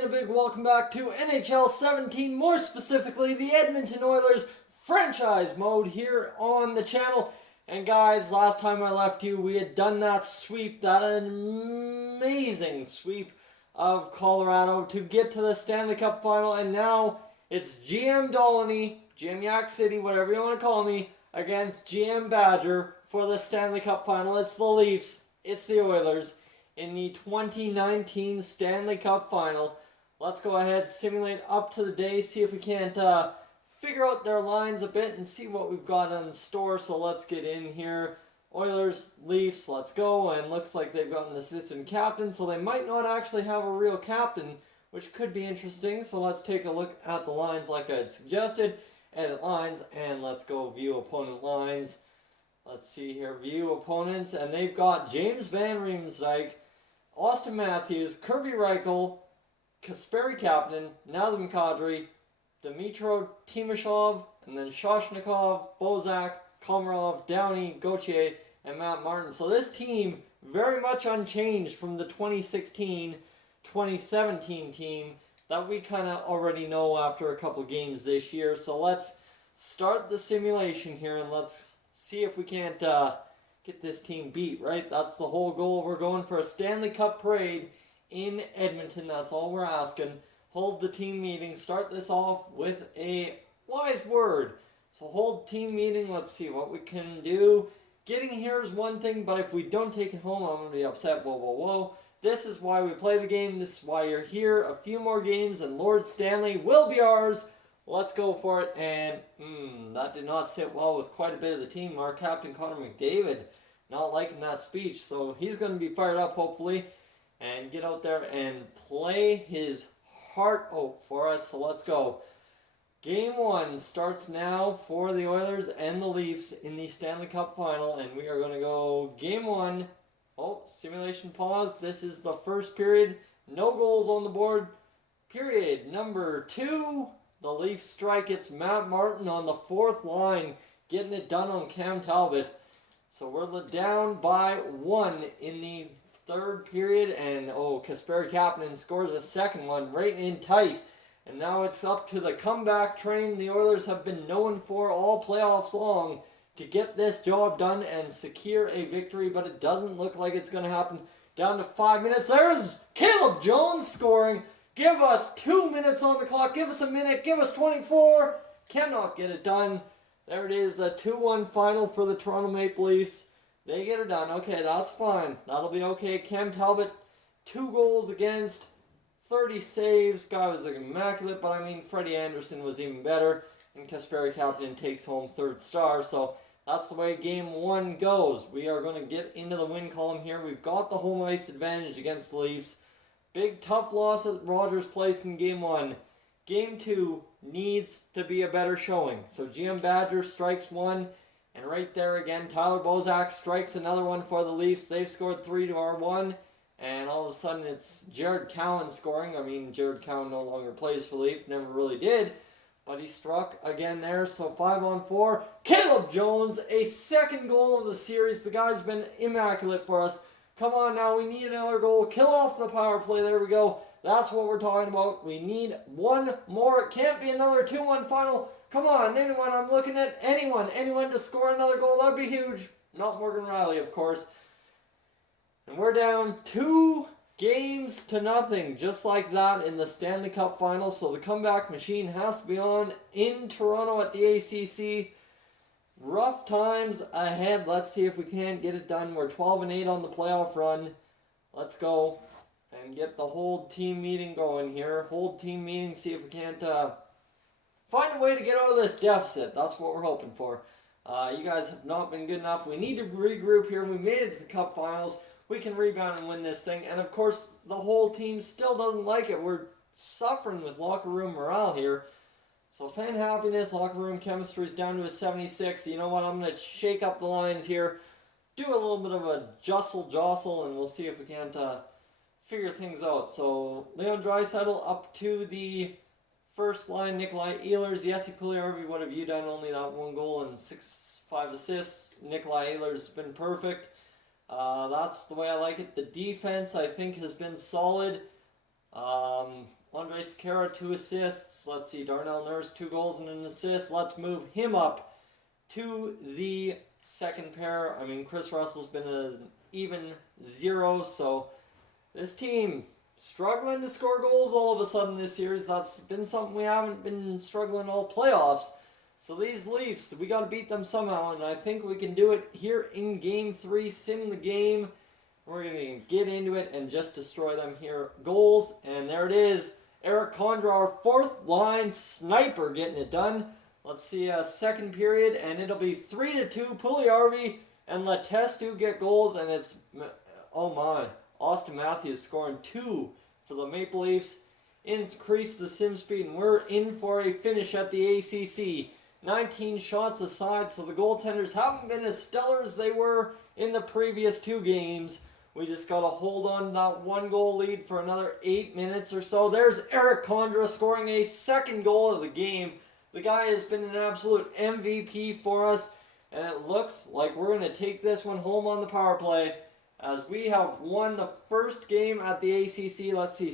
and a big welcome back to NHL 17, more specifically the Edmonton Oilers franchise mode here on the channel. And guys, last time I left you, we had done that sweep, that amazing sweep of Colorado to get to the Stanley Cup final, and now it's GM Dolynny, GM Yak-City, whatever you want to call me, against GM Badger for the Stanley Cup final. It's the LEAFS, it's the Oilers in the 2019 Stanley Cup final. Let's go ahead, simulate up to the day, see if we can't figure out their lines a bit and see what we've got in store. So let's get in here. Oilers, Leafs, let's go. And looks like they've got an assistant captain, so they might not actually have a real captain, which could be interesting. So let's take a look at the lines like I had suggested. Edit lines, and let's go view opponent lines. Let's see here, view opponents, and they've got James Van Riemsdyk, Austin Matthews, Kirby Reichel, Kasperi Kapanen, Nazem Kadri, Dmytro Timashov, and then Shoshnikov, Bozak, Komarov, Downey, Gauthier, and Matt Martin. So this team very much unchanged from the 2016-2017 team that we kind of already know after a couple games this year. So let's start the simulation here and let's see if we can't get this team beat, right? That's the whole goal. We're going for a Stanley Cup parade in Edmonton. That's all we're asking. Hold the team meeting. Start this off with a wise word. So hold team meeting. Let's see what we can do. Getting here is one thing, but if we don't take it home, I'm going to be upset. Whoa, whoa, whoa. This is why we play the game. This is why you're here. A few more games and Lord Stanley will be ours. Let's go for it. And that did not sit well with quite a bit of the team. Our captain, Connor McDavid, not liking that speech. So he's going to be fired up, hopefully, and get out there and play his heart out for us. So let's go. Game 1 starts now for the Oilers and the Leafs in the Stanley Cup final. And we are going to go game 1. Oh, simulation pause. This is the first period. No goals on the board. Period number 2. The Leafs strike. It's Matt Martin on the 4th line, getting it done on Cam Talbot. So we're down by 1 in the 3rd period, and Kasperi Kapanen scores a second one right in tight. And now it's up to the comeback train the Oilers have been known for all playoffs long to get this job done and secure a victory, but it doesn't look like it's going to happen. Down to 5 minutes. There's Caleb Jones scoring. Give us 2 minutes on the clock. Give us a minute. Give us 24. Cannot get it done. There it is, a 2-1 final for the Toronto Maple Leafs. They get it done. Okay, that's fine. That'll be okay. Cam Talbot, 2 goals against, 30 saves. Guy was immaculate, but I mean, Freddie Anderson was even better. And Kasperi Kapanen takes home 3rd star. So that's the way game 1 goes. We are going to get into the win column here. We've got the home ice advantage against the Leafs. Big tough loss at Rogers Place in game 1. Game 2 needs to be a better showing. So GM Badger strikes 1. And right there again, Tyler Bozak strikes another one for the Leafs. They've scored 3 to our 1. And all of a sudden it's Jared Cowan scoring. I mean, Jared Cowan no longer plays for Leafs. Never really did. But he struck again there. So 5-on-4. Caleb Jones, a 2nd goal of the series. The guy's been immaculate for us. Come on now, we need another goal. Kill off the power play. There we go. That's what we're talking about. We need 1 more. It can't be another 2-1 final. Come on, anyone. I'm looking at anyone. Anyone to score another goal. That would be huge. Not Morgan Riley, of course. And we're down 2 games to nothing. Just like that in the Stanley Cup final. So the comeback machine has to be on in Toronto at the ACC. Rough times ahead. Let's see if we can get it done. We're 12-8 on the playoff run. Let's go and get the whole team meeting going here. Whole team meeting, see if we can't find a way to get out of this deficit. That's what we're hoping for. You guys have not been good enough. We need to regroup here. We made it to the Cup Finals. We can rebound and win this thing. And of course, the whole team still doesn't like it. We're suffering with locker room morale here. So fan happiness, locker room chemistry is down to a 76. You know what? I'm going to shake up the lines here. Do a little bit of a jostle, and we'll see if we can't figure things out. So Leon Draisaitl up to the first line. Nikolai Ehlers. Jesse Puljujarvi, what have you done? Only that 1 goal and 5 assists. Nikolai Ehlers has been perfect. That's the way I like it. The defense, I think, has been solid. Andre Sekera, 2 assists. Let's see, Darnell Nurse, 2 goals and an assist. Let's move him up to the second pair. I mean, Chris Russell's been an even 0, so this team struggling to score goals all of a sudden this series. That's been something we haven't been struggling all playoffs. So these Leafs, we got to beat them somehow, and I think we can do it here in Game 3. Sim the game. We're going to get into it and just destroy them here. Goals, and there it is. Eric Condra, our 4th line sniper, getting it done. Let's see a second period, and it'll be 3-2. Puljujärvi and Letestu get goals, and it's, oh my, Austin Matthews scoring 2 for the Maple Leafs. Increase the sim speed, and we're in for a finish at the ACC. 19 shots aside, so the goaltenders haven't been as stellar as they were in the previous 2 games. We just got to hold on to that 1-goal lead for another 8 minutes or so. There's Eric Condra scoring a 2nd goal of the game. The guy has been an absolute MVP for us, and it looks like we're going to take this one home on the power play, as we have won the first game at the ACC. Let's see,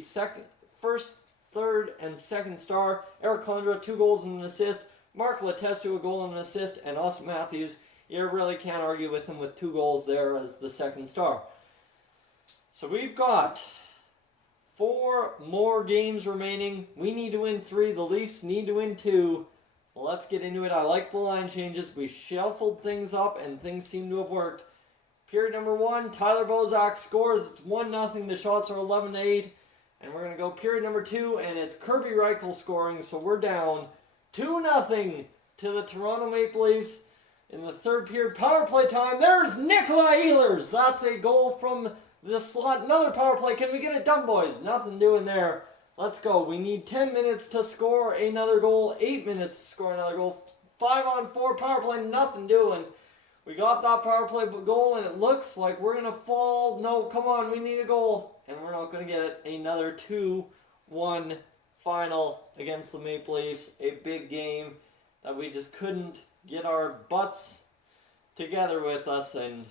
first, third, and second star. Eric Condra, 2 goals and an assist. Mark Letestu, a goal and an assist. And Austin Matthews, you really can't argue with him with 2 goals there as the second star. So we've got 4 more games remaining. We need to win 3. The Leafs need to win 2. Let's get into it. I like the line changes. We shuffled things up, and things seem to have worked. Period number 1, Tyler Bozak scores. It's 1-0. The shots are 11-8. And we're going to go period number 2, and it's Kirby Reichel scoring. So we're down 2-0 to the Toronto Maple Leafs in the third period. Power play time. There's Nikolai Ehlers. That's a goal from the slot. Another power play. Can we get it done, boys? Nothing doing there. Let's go. We need 10 minutes to score another goal. 8 minutes to score another goal. 5-on-4 power play. Nothing doing. We got that power play goal, and it looks like we're going to fall. No, come on. We need a goal. And we're not going to get it. Another 2-1 final against the Maple Leafs. A big game that we just couldn't get our butts together with us, and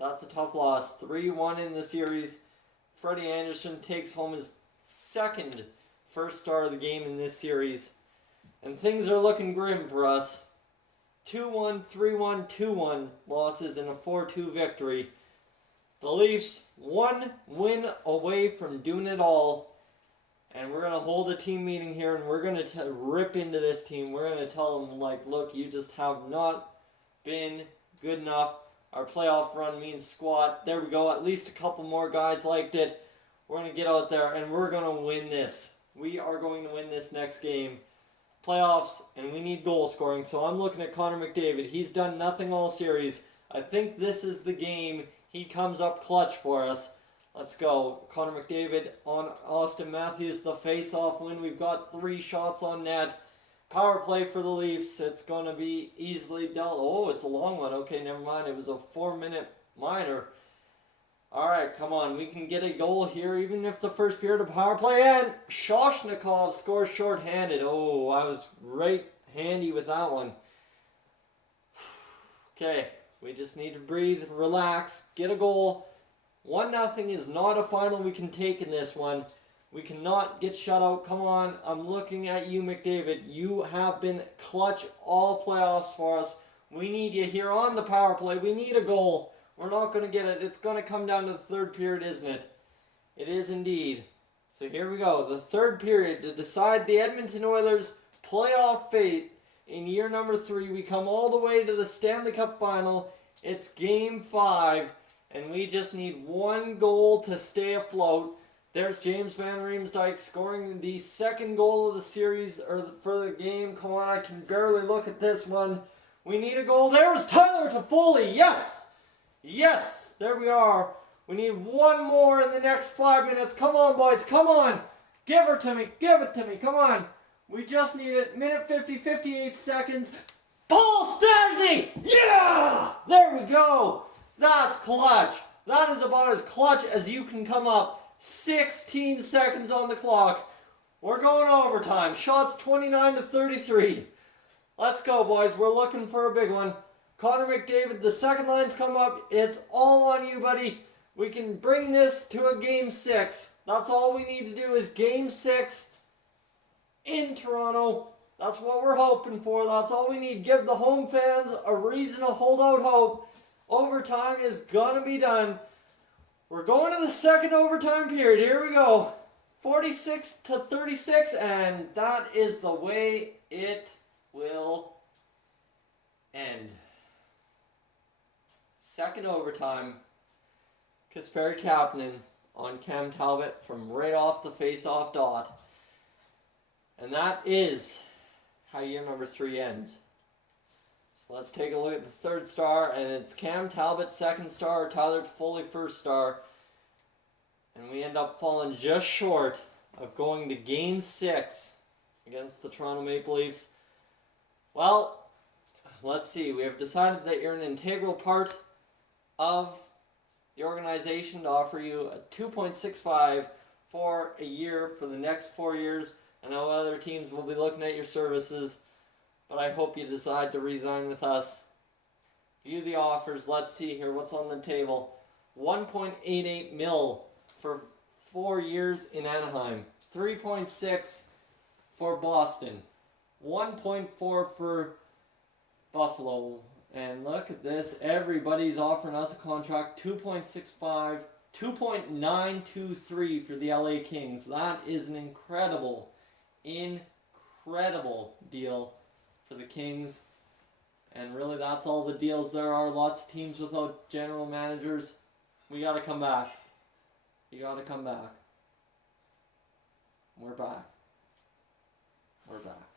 that's a tough loss. 3-1 in the series. Freddie Anderson takes home his first star of the game in this series. And things are looking grim for us. 2-1, 3-1, 2-1 losses in a 4-2 victory. The Leafs 1 win away from doing it all. And we're going to hold a team meeting here, and we're going to rip into this team. We're going to tell them, like, look, you just have not been good enough. Our playoff run means squat. There we go. At least a couple more guys liked it. We're going to get out there, and we're going to win this. We are going to win this next game. Playoffs, and we need goal scoring. So I'm looking at Connor McDavid. He's done nothing all series. I think this is the game he comes up clutch for us. Let's go. Connor McDavid on Austin Matthews. The face-off win. We've got 3 shots on net. Power play for the Leafs. It's going to be easily dealt. Oh, it's a long one. Okay, never mind. It was a 4-minute minor. All right, come on. We can get a goal here, even if the first period of power play. And Shoshnikov scores shorthanded. Oh, I was right handy with that one. Okay, we just need to breathe, relax, get a goal. 1-0 is not a final we can take in this one. We cannot get shut out. Come on, I'm looking at you, McDavid. You have been clutch all playoffs for us. We need you here on the power play. We need a goal. We're not going to get it. It's going to come down to the third period, isn't it? It is indeed. So here we go. The third period to decide the Edmonton Oilers' playoff fate in year number 3. We come all the way to the Stanley Cup final. It's Game 5. And we just need 1 goal to stay afloat. There's James Van Riemsdyk scoring the 2nd goal of the series, or for the game. Come on, I can barely look at this one. We need a goal. There's Tyler Toffoli. Yes! Yes! There we are. We need 1 more in the next 5 minutes. Come on, boys. Come on. Give her to me. Give it to me. Come on. We just need it. Minute 50, 58 seconds. Paul Stastny! Yeah! There we go. That's clutch. That is about as clutch as you can come up. 16 seconds on the clock. We're going overtime. Shots 29-33. Let's go, boys. We're looking for a big one. Connor McDavid, the second line's come up. It's all on you, buddy. We can bring this to a Game 6. That's all we need to do is Game 6 in Toronto. That's what we're hoping for. That's all we need. Give the home fans a reason to hold out hope. Overtime is going to be done. We're going to the second overtime period. Here we go. 46-36, and that is the way it will end. Second overtime. Kasperi Kapanen on Cam Talbot from right off the face-off dot. And that is how year number 3 ends. So let's take a look at the third star, and it's Cam Talbot second star, Tyler Toffoli first star. And we end up falling just short of going to Game 6 against the Toronto Maple Leafs. Well, let's see. We have decided that you're an integral part of the organization to offer you a 2.65 for a year for the next 4 years. I know other teams will be looking at your services, but I hope you decide to re-sign with us. View the offers. Let's see here what's on the table. 1.88 mil for 4 years in Anaheim. 3.6 for Boston. 1.4 for Buffalo. And look at this. Everybody's offering us a contract. 2.65, 2.923 for the LA Kings. That is an incredible deal for the Kings. And really that's all the deals there are. Lots of teams without general managers. We got to come back. You got to come back. We're back. We're back.